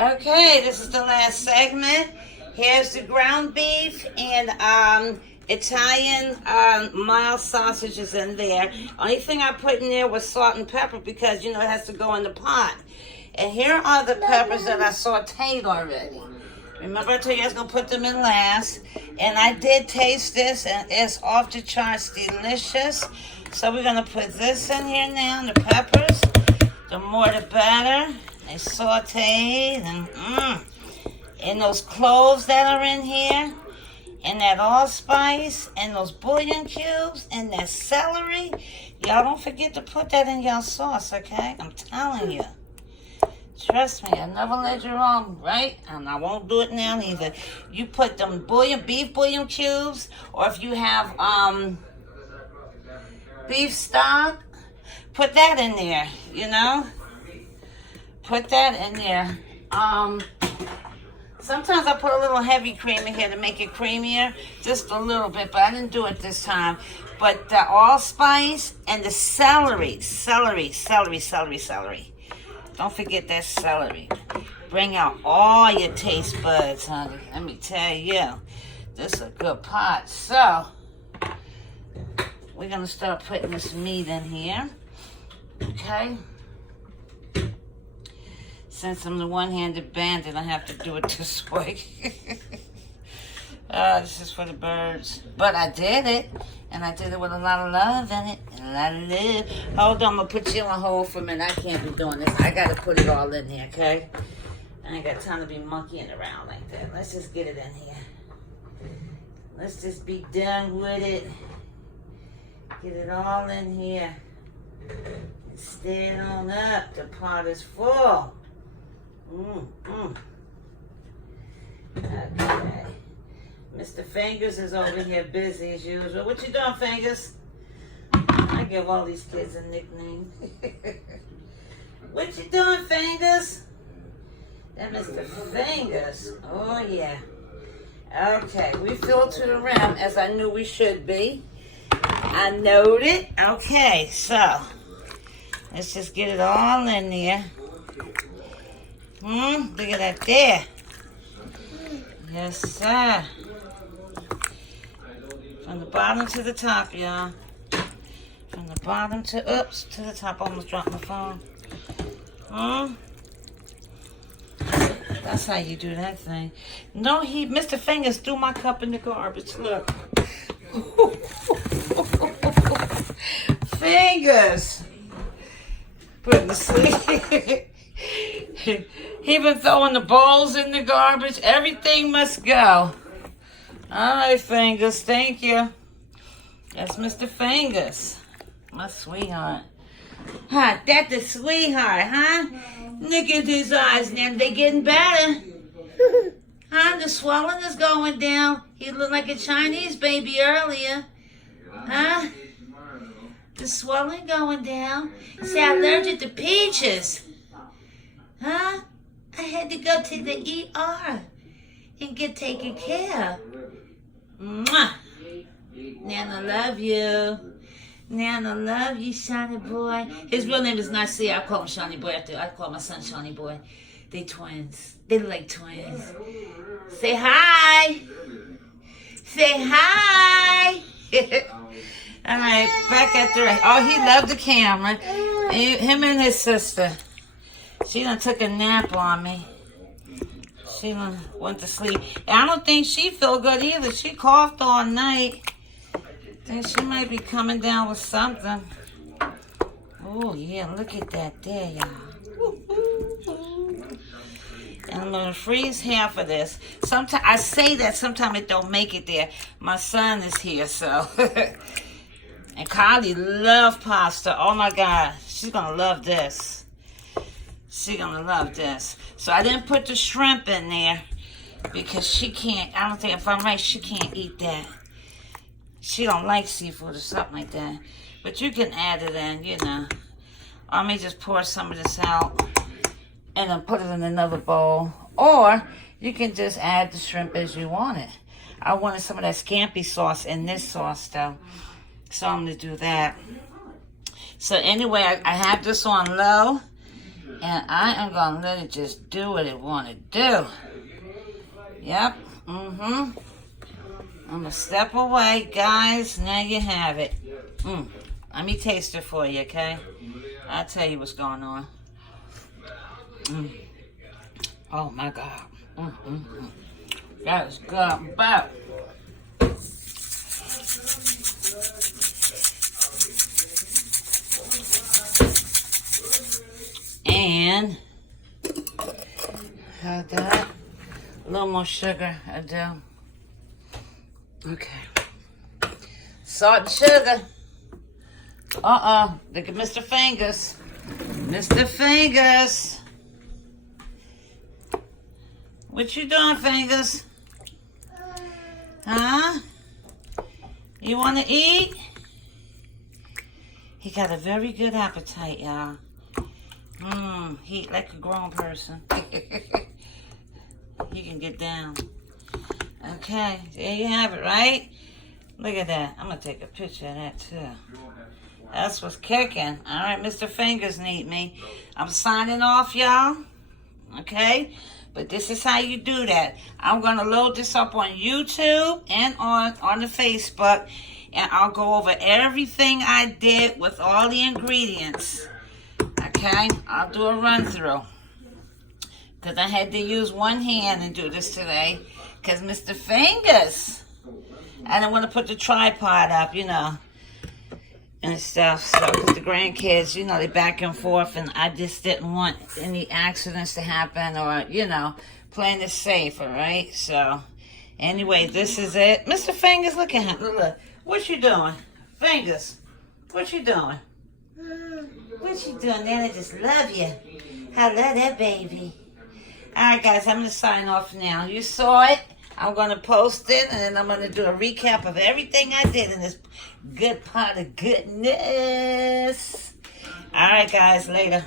Okay, this is the last segment. Here's the ground beef and Italian mild sausages in there. Only thing I put in there was salt and pepper because, you know, it has to go in the pot. And here are the peppers that I sauteed already. Remember I told you I was going to put them in last. And I did taste this, and it's off the charts delicious. So we're going to put this in here now, the peppers. The more the better. They sauteed, and those cloves that are in here, and that allspice, and those bouillon cubes, and that celery. Y'all don't forget to put that in y'all sauce, okay? I'm telling you. Trust me, I never led you wrong, right? And I won't do it now either. You put them beef bouillon cubes, or if you have beef stock, put that in there, you know? Put that in there. Sometimes I put a little heavy cream in here to make it creamier, just a little bit, but I didn't do it this time. But the allspice and the celery. Don't forget that celery. Bring out all your taste buds, honey. Let me tell you, this is a good pot. So, we're going to start putting this meat in here. Okay? Since I'm the one-handed bandit, I have to do it this way. This is for the birds. But I did it, and I did it with a lot of love in it. A lot of love. Hold on, I'm going to put you on hold for a minute. I can't be doing this. I got to put it all in there, okay? I ain't got time to be monkeying around like that. Let's just get it in here. Let's just be done with it. Get it all in here. And stand on up. The pot is full. Okay. Mr. Fingers is over here busy as usual. What you doing, Fingers? I give all these kids a nickname. What you doing, Fingers? That Mr. Fingers. Oh, yeah. Okay, we filled to the rim as I knew we should be. I knowed it. Okay, so let's just get it all in there. Look at that there. Yes, sir. From the bottom to the top, y'all. From the bottom to the top. Almost dropped my phone. That's how you do that thing. No, Mr. Fingers threw my cup in the garbage. Look. Fingers. Putting to sleep. He been throwing the bowls in the garbage. Everything must go. All right, Fingers. Thank you. That's Mr. Fingers. My sweetheart. Huh? That's the sweetheart, huh? Look at his eyes now. They getting better. Huh? The swelling is going down. He looked like a Chinese baby earlier. Huh? The swelling going down. Say, I'm allergic to peaches. Huh? I had to go to the ER and get taken care of. Mwah! Nana, love you. Nana, love you, Shiny Boy. His real name is not C. I call him Shiny Boy. I call my son Shiny Boy. They twins. They look like twins. Say hi. Say hi. All right, back at the race. Oh, he loved the camera. Him and his sister. She done took a nap on me. She done went to sleep. And I don't think she feel good either. She coughed all night. I think she might be coming down with something. Oh, yeah, look at that there, y'all. And I'm going to freeze half of this. Sometimes I say that, sometimes it don't make it there. My son is here, so. And Kylie loves pasta. Oh, my God. She's going to love this. She's going to love this. So I didn't put the shrimp in there because she can't, I don't think, if I'm right, she can't eat that. She don't like seafood or something like that. But you can add it in, you know. Or I may just pour some of this out and then put it in another bowl. Or you can just add the shrimp as you want it. I wanted some of that scampi sauce in this sauce, though. So I'm going to do that. So anyway, I have this on low. And I am going to let it just do what it want to do. Yep. I'm going to step away, guys. Now you have it. Let me taste it for you, okay? I'll tell you what's going on. Oh, my God. That is good. But and how that? A little more sugar, I do. Okay. Salt and sugar. Look at Mr. Fingers. Mr. Fingers. What you doing, Fingers? Huh? You want to eat? He got a very good appetite, y'all. He eat like a grown person. He can get down. Okay, there you have it, right? Look at that. I'm going to take a picture of that, too. That's what's kicking. All right, Mr. Fingers need me. I'm signing off, y'all. Okay? But this is how you do that. I'm going to load this up on YouTube and on the Facebook. And I'll go over everything I did with all the ingredients. Okay? I'll do a run through. Because I had to use one hand and do this today. Because Mr. Fingers, I don't want to put the tripod up, you know, and stuff. So, because the grandkids, you know, they back and forth. And I just didn't want any accidents to happen or, you know, playing it safe, all right? So, anyway, this is it. Mr. Fingers, look at him. Look. What you doing? Fingers, what you doing? What you doing? Then I just love you. I love that baby. All right, guys, I'm going to sign off now. You saw it. I'm going to post it, and then I'm going to do a recap of everything I did in this good pot of goodness. All right, guys, later.